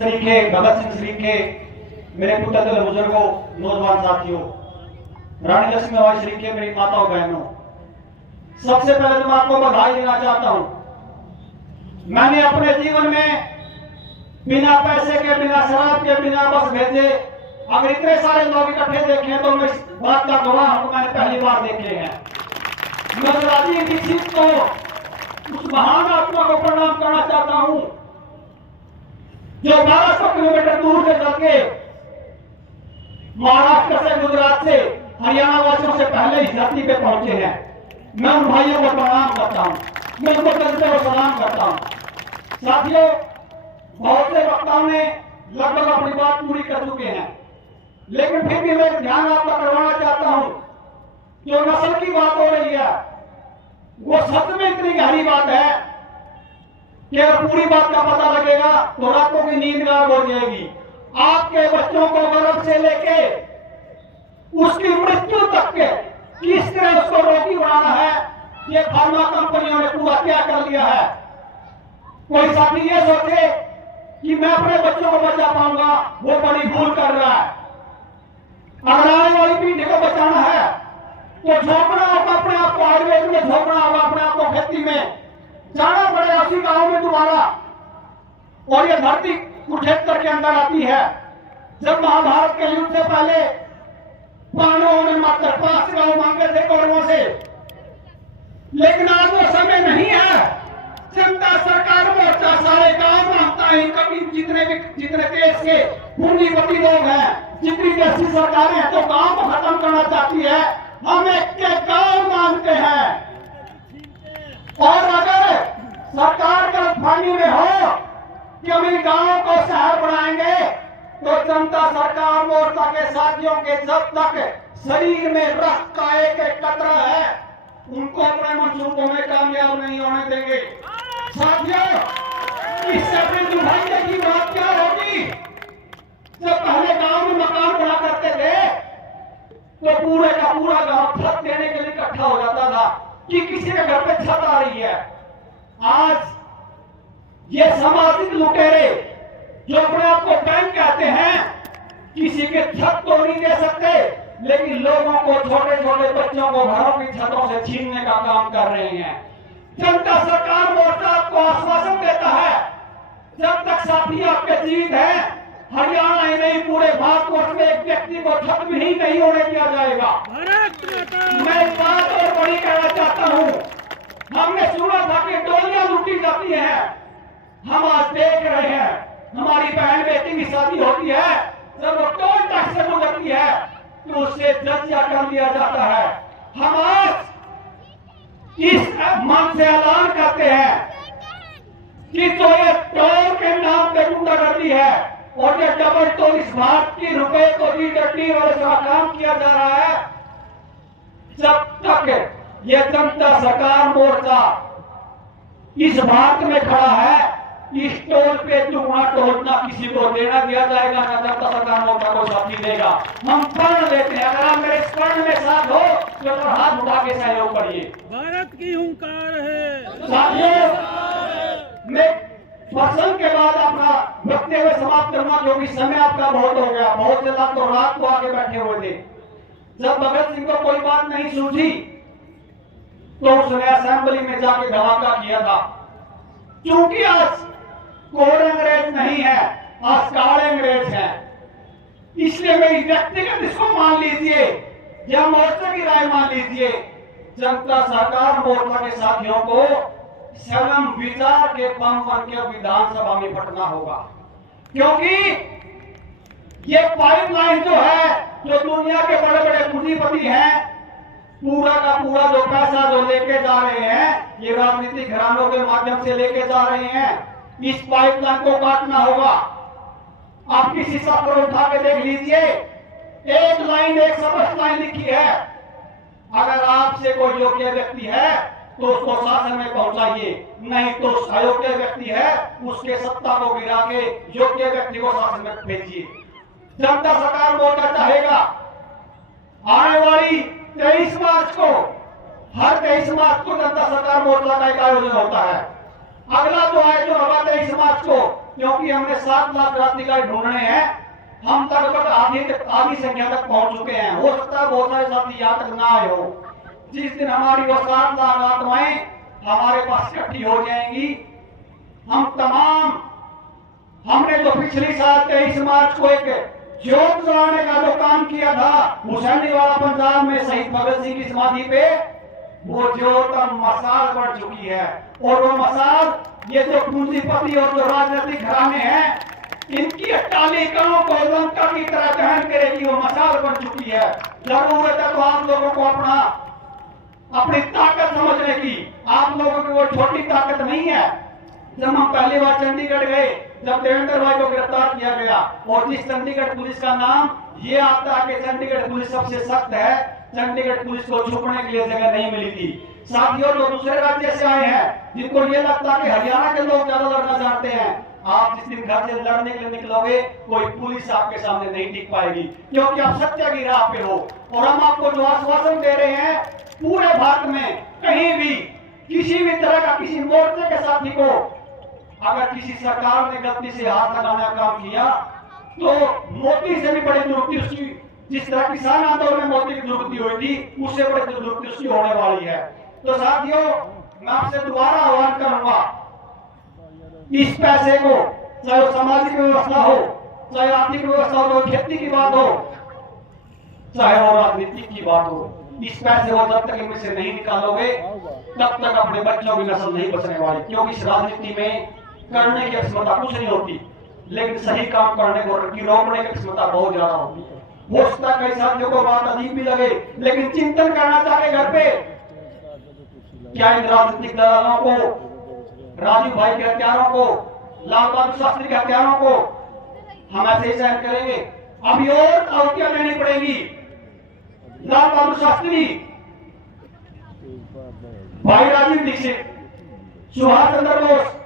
शरीके भगत सिंह शरीके, मेरे पुत्र दल बुजुर्गों, नौजवान साथियों, रानी लक्ष्मीबाई शरीके, मेरी माताओं बहनों, सबसे पहले तो मैं आपको बधाई देना चाहता हूं। मैंने अपने जीवन में बिना पैसे के, बिना शराब के, बिना बस भेजे अगर इतने सारे लोग इकट्ठे देखे तो मैं इस बात का गवाह हूं, मैंने पहली बार देखे हैं। मैं राजी दीक्षित को, उस महान आत्मा को प्रणाम करना चाहता हूं जो 1200 किलोमीटर दूर से चल के महाराष्ट्र से, गुजरात से, हरियाणा वासियों से पहले इस धरती पे पहुंचे हैं। मैं उन भाइयों को प्रणाम करता हूं, मैं उनको करते हुए सलाम करता हूं। साथियों, बहुत से वक्ताओं ने लगभग अपनी बात पूरी कर चुके हैं, लेकिन फिर भी मैं ध्यान आपका करवाना चाहता हूं। जो नस्ल की बात हो रही है वो सच में इतनी गहरी बात है कि अगर पूरी बात का पता लगेगा तो रातों की नींद गायब हो जाएगी। आपके बच्चों को गर्भ से लेके उसकी मृत्यु तक के किस तरह उसको रोगी बनाना है, ये फार्मा कंपनियों ने पूरा क्या कर लिया है। कोई साथी ये सोचे कि मैं अपने बच्चों को बचा पाऊंगा, वो बड़ी भूल कर रहा है। अगर आने वाली पीढ़ी को बचाना है तो झोंकना होगा अपने आप को, आयुर्वेद में झोंकना होगा अपने आप को, खेती में जाना पड़ेगा, उसी गांव में दोबारा। और ये धरती कुरुक्षेत्र के अंदर आती है। जब महाभारत के युद्ध से पहले पांडवों ने मात्र 5 गांव मांगे थे कौरवों से, लेकिन आज वो समय नहीं है। जनता सरकार मोर्चा सारे गांव मांगता है। कभी जितने देश के पूंजीपति लोग हैं, जितनी देशी सरकारें हैं तो गांव को खत्म करना चाहती है। हम एक के गांव मांगते हैं। और अगर सरकार गलतफहमी में हो कि हम इन गांवों को शहर बनाएंगे तो जनता सरकार मोर्चा के साथियों के जब तक शरीर में रक्त का एक एक कतरा है उनको अपने मंसूबों में कामयाब नहीं होने देंगे। साथियों, इससे अपने दुर्भाग्य की बात क्या होगी। जब पहले गांव में मकान बना करते थे तो पूरे का पूरा गांव छत देने के लिए इकट्ठा हो जाता था कि किसी के घर पे छत आ रही है। आज ये सामाजिक लुटेरे जो अपने आप को बैंक कहते हैं, किसी के छत तो नहीं दे सकते, लेकिन लोगों को, छोटे छोटे बच्चों को घरों की छतों से छीनने का काम कर रहे हैं। जनता सरकार मोर्चा आपको आश्वासन देता है, जब तक साथी आपके जीवित हैं, हरियाणा ही नहीं पूरे भारतवर्ष में एक व्यक्ति को छत भी नहीं होने दिया जाएगा। मैं एक बात और बड़ी कहना चाहता हूं। हमने सुना था कि डोलियां लूटी जाती हैं, हम आज देख रहे हैं हमारी बहन बेटी की शादी होती है, जब वो टोल टैक्स से गुजरती है तो उससे जजिया कर दिया जाता है। हम आज इस मन से ऐलान करते हैं कि जो ये टोल के नाम पे गुंडागर्दी है और ये डबल टोल इस भारत की रुपए को भी डंडी वाले से काम किया जा रहा है, जब तक ये जनता सरकार मोर्चा इस भारत में खड़ा है, इस टोल पे दुगना टोल ना किसी को देना दिया जाएगा, ना जनता सरकार मोर्चा को साथी देगा। हम प्रण देते हैं, अगर आप मेरे इस प्रण में साथ हो तो हाथ उठा के सहयोग करिए। भारत की हुंकार है। साथियों, मैं भाषण के बाद अपना वक्तव्य समाप्त करूंगा क्योंकि समय आपका बहुत हो गया। बहुत से लोग तो रात को आके बैठे हुए थे। जब भगत सिंह को कोई बात नहीं सूझी तो उसने असेंबली में जाके धमाका किया था। क्योंकि आज कोर अंग्रेज नहीं है, आज काले अंग्रेज है, इसलिए मेरी व्यक्तिगत इसको मान लीजिए या मोर्चा की राय मान लीजिए। जनता सरकार मोर्चा के साथियों को स्वयं विचार के पंप बन के विधानसभा में फटना होगा, क्योंकि ये पाइपलाइन जो है, जो दुनिया के बड़े बड़े पूंजीपति हैं, पूरा का पूरा जो पैसा जो लेके जा रहे हैं, ये राजनीतिक घरानों के माध्यम से लेके जा रहे हैं। इस पाइपलाइन को काटना होगा। आप किसी शब्द को उठा के देख लीजिए, एक लाइन, एक स्पष्ट लाइन लिखी है, अगर आपसे कोई योग्य व्यक्ति है तो उसको शासन में पहुंचाइए, नहीं तो अयोग्य व्यक्ति है उसके सत्ता को गिरा के योग्य व्यक्ति को शासन में भेजिए। जनता सरकार मोर्चा चाहेगा आने वाली 23 मार्च को, हर 23 मार्च को जनता सरकार मोर्चा का एक आयोजन होता है। अगला जो है जो होगा 23 मार्च को, क्योंकि हमने 7 लाख क्रांतिकारी ढूंढने हैं। हम लगभग आधी संख्या तक पहुंच चुके हैं। हो सकता है बहुत सारे साथी यहाँ तक ना आए हो। जिस दिन हमारी वो 7 लाख आत्माएं हमारे पास इकट्ठी हो जाएंगी, हमने जो पिछली साल 23 मार्च को एक ज्योत जलाने का जो काम किया था हुसैनीवाला पंजाब में शहीद भगत सिंह की समाधि पे, वो ज्योत अब मसाल बन चुकी है। और वो मसाल ये जो पूंजीपति और जो राजनीतिक घराने हैं, इनकी अट्टालिकाओं को लंका की तरह दहन करेगी। वो मसाल बन चुकी है। जरूरत है तो आप लोगों को अपनी ताकत समझने की। आप लोगों की वो छोटी ताकत नहीं है। जब हम पहली बार चंडीगढ़ गए, जब देवेंद्र भाई को गिरफ्तार किया गया और जिस चंडीगढ़ पुलिस का नाम ये आता है कि चंडीगढ़ पुलिस सबसे सख्त है, चंडीगढ़ पुलिस को छुपने के लिए जगह नहीं मिली थी। साथियों, जो दूसरे राज्य से आए हैं, जिनको ये लगता है कि हरियाणा के लोग ज्यादा लड़ना चाहते हैं, आप जिस दिन घर से लड़ने के लिए निकलोगे, कोई पुलिस आपके सामने नहीं टिक पाएगी, क्योंकि आप सत्य की राह पे हो। और हम आपको जो आश्वासन दे रहे हैं, पूरे भारत में कहीं भी किसी भी तरह का किसी मोर्चे के साथी को अगर किसी सरकार ने गलती से हाथ लगाने का काम किया, तो मोदी से भी बड़ी दुर्गति उसकी, जिस तरह किसान आंदोलन में मोदी की दुर्गति हुई थी, उससे बड़ी दुर्गति उसकी होने वाली है। तो साथियों, मैं आपसे दोबारा आह्वान करूंगा, इस पैसे को, चाहे वो सामाजिक व्यवस्था हो, चाहे आर्थिक व्यवस्था हो, खेती की बात हो, चाहे वो राजनीति की बात हो, इस पैसे को जब तक इनमें से नहीं निकालोगे, तब तक अपने बच्चों की नस्ल नहीं बचने वाली। क्योंकि इस राजनीति में करने की क्षमता कुछ नहीं होती, लेकिन सही काम करने को रोकने की क्षमता बहुत ज्यादा होती है। हो सकता है कई साथियों को बात अजीब भी लगे, लेकिन चिंतन करना चाहे घर पे, क्या इन राजनीतिक दलालों को, राजू भाई के हत्यारों को, लाल बहादुर शास्त्री के हत्यारों को हम ऐसे ही सहन करेंगे? अभी और आहुतियां लेनी पड़ेगी। लाल बहादुर शास्त्री, भाई राजीव दीक्षित, सुभाष चंद्र बोस,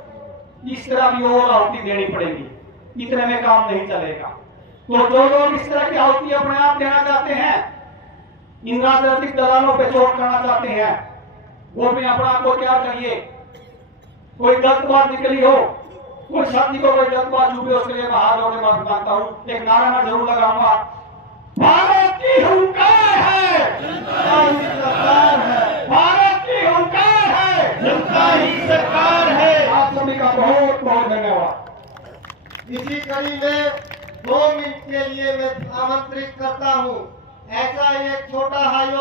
इस तरह की और आहुति देनी पड़ेगी। इतने में काम नहीं चलेगा। तो जो लोग इस तरह की आहुति अपने आप देना चाहते हैं, इन राजनीतिक दलालों पे चोट करना चाहते हैं, वो भी अपना आपको तैयार करिए। कोई गलत बात निकली हो, कोई साथी को कोई गलत बात छुपी, उसके लिए मैं हाथ जोड़ के माफी मांगता हूं। एक नारा मैं जरूर लगाऊंगा, भारत की हुंकार है, जनता ही सरकार है। भारत की हुंकार है, जनता ही सरकार है। आप सभी का बहुत बहुत धन्यवाद। इसी कड़ी में 2 मिनट के लिए मैं आमंत्रित करता हूं। ऐसा एक छोटा हाइवे